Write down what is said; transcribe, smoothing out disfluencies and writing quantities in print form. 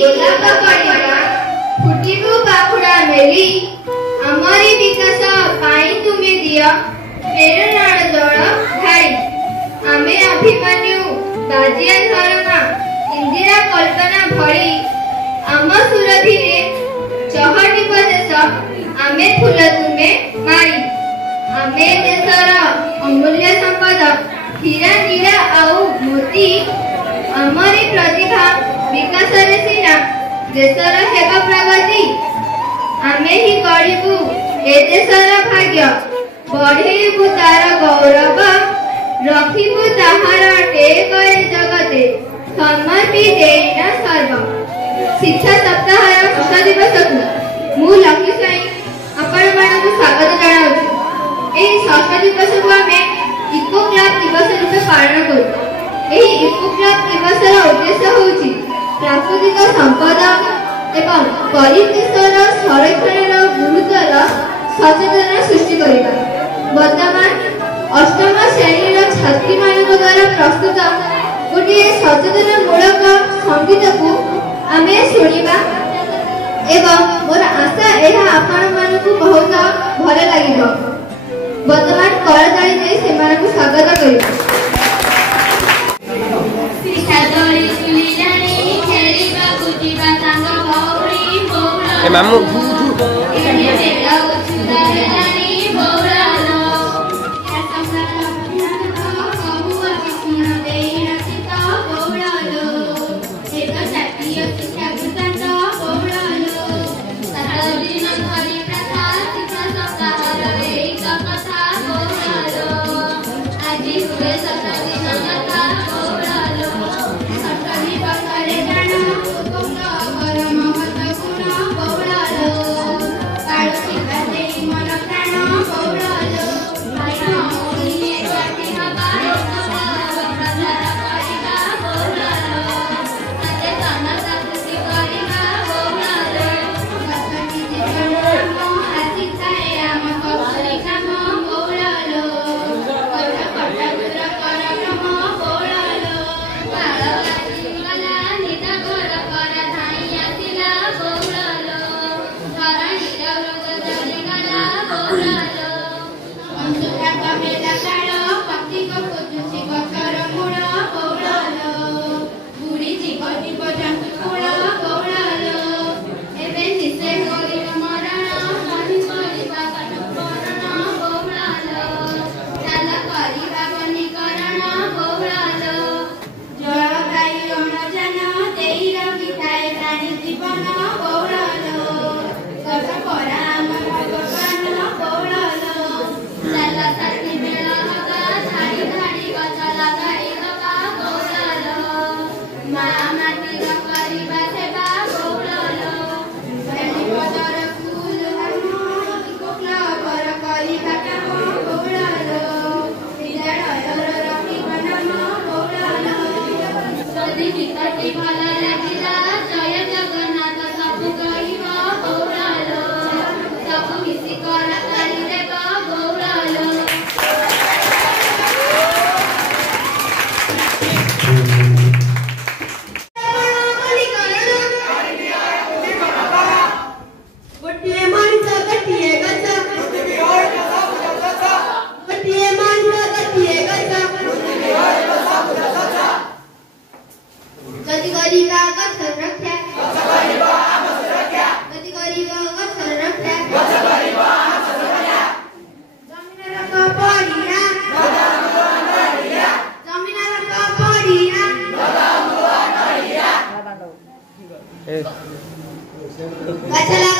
गोलाप कड़िया फुटिबु पाखुड़ा मेली आमरी विकास पाई तुमे दिया प्रेरणार जल ढाई आमे अभिमन्यु बाजिया धर्मा इंदिरा कल्पना भली आम सुरभि रे चहटिब देश आमे फूल तुमे मारी आमे देशर अमूल्य संपद हीरा नीला आउ मोती आमरी प्रतिभा विकास रे सिना देशर हेबा प्रगति आमे ही गढ़िबु ए देशर भाग्य बढ़ेबु तार गौरव रखिबु ताहार टेकरे जगते समर्पी देना सर्व शिक्षा सप्ताह शिक्षा दिवस को मु लकी साई आपण मानक स्वागत जणाउछु एही शिक्षा दिवस को आमे इको क्लब दिवस रूपे पालन करू एही इको क्लब दिवस रो उद्देश्य होछि प्राकृतिक संपद एवं परिवेशर संरक्षण गुरुतर सचेतना सृष्टि करिबा वर्तमान अष्टम श्रेणी छात्री मानक द्वारा प्रस्तुत गोटे सचेतना मूलक संगीत को आमे सुनिबा एवं मोर आशा एहा आपण मानक बहुत भल लागिबो वर्तमान करताली दे से मानक स्वागत करिबा सिखादोली सुलिलानी खेलिबा कुटिबा संग भौरी भौरा ए मामू एने बेला उछुदा हेलानी भौरालो या संसार कबुआ किस्म देई रखिता भौरालो एक जातीय शिक्षा गुतांत भौरालो सारा दिन धरी प्रथा शिक्षा सप्ताहर एक कथा भौरालो आजि हुए सत दिन कथा भौरालो सटनी बखरे जानो तुमरा घर महत गुण भौरालो काळी बाते मन प्राण भौरालो भाइना ओनी बाटी हवा प्रचार करिबा भौरालो सते तन सतुति करिबा भौरालो सतनी जीवन आसिताए आम कबरी काम भौरालो कट कट दूर करम भौरालो काळ गला निदा घर कर धाई आसिला भौरालो धरणीर रोग जली गला भौरालो अंधुरा कमेला काळ पतिक खोजुछि गछर मूळ भौरालो बुढ़ी जीव जीव जंतु कूल भौरालो एबे निशे करिब मरण मरि मरिबा कटुकरण भौरालो चाल करिबा बनीकरण भौरालो जलवायु अणजन देई रखिଥାଏ प्राणी जीवन भौरालो गछ परा आम भगवान भौरालो चाल साथी मेल हगा धाड़ी धाड़ी गछ लगाई हगा भौरालो मा माटी करिबा सेवा भौरालो बेली पदर फूल हम कोकला पर करिबा काम भौरालो विद्यालयर रखिबा नाम भौरालो सदी विकटी भल लागिला जय जगन्नाथ सबु कहिबा भौरालो सबु मिसी कर करि देबा भौरालो गोटिए माणस गटिए गछ गोटिए माणस गटिए गछ गति गरिबा गछ रक्षा गति गरिबा गछ रक्षा जमिनर कपडिया जमिनर कपडिया गछ